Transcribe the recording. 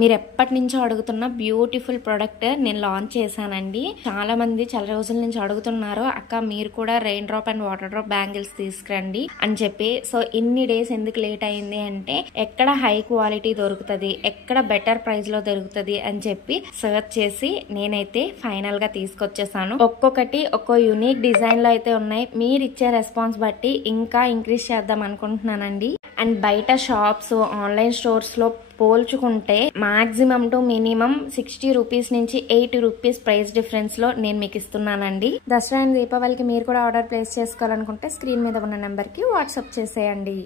మీరు ఎప్పటి నుంచో అడుగుతున్న బ్యూటిఫుల్ ప్రొడక్ట్ నేను లాంచ్ చేశానండి. చాలా మంది చాలా రోజుల నుంచి అడుగుతున్నారు, అక్క మీరు కూడా rain drop and water drop bangles తీసుకురండి అని చెప్పి. సో ఇన్ని డేస్ ఎందుకు లేట్ అయింది అంటే ఎక్కడ హై క్వాలిటీ దొరుకుతుంది, ఎక్కడ బెటర్ ప్రైస్ లో దొరుకుతుంది అని చెప్పి సర్చ్ చేసి నేనైతే ఫైనల్ గా తీసుకొచ్చేసాను. ఒక్కొక్కటి ఒక్కో యూనిక్ డిజైన్ లో అయితే ఉన్నాయి. మీరు ఇచ్చే రెస్పాన్స్ బట్టి ఇంకా ఇంక్రీజ్ చేద్దాం అనుకుంటున్నానండి. అండ్ బయట షాప్స్, ఆన్లైన్ స్టోర్స్ లో పోల్చుకుంటే మాక్సిమం టు మినిమం 60 రూపీస్ నుంచి 80 రూపీస్ ప్రైస్ డిఫరెన్స్ లో నేను మీకు ఇస్తున్నానండి. దసరా అండ్ దీపావళికి మీరు కూడా ఆర్డర్ ప్లేస్ చేసుకోవాలనుకుంటే స్క్రీన్ మీద ఉన్న నెంబర్ కి వాట్సాప్ చేసేయండి.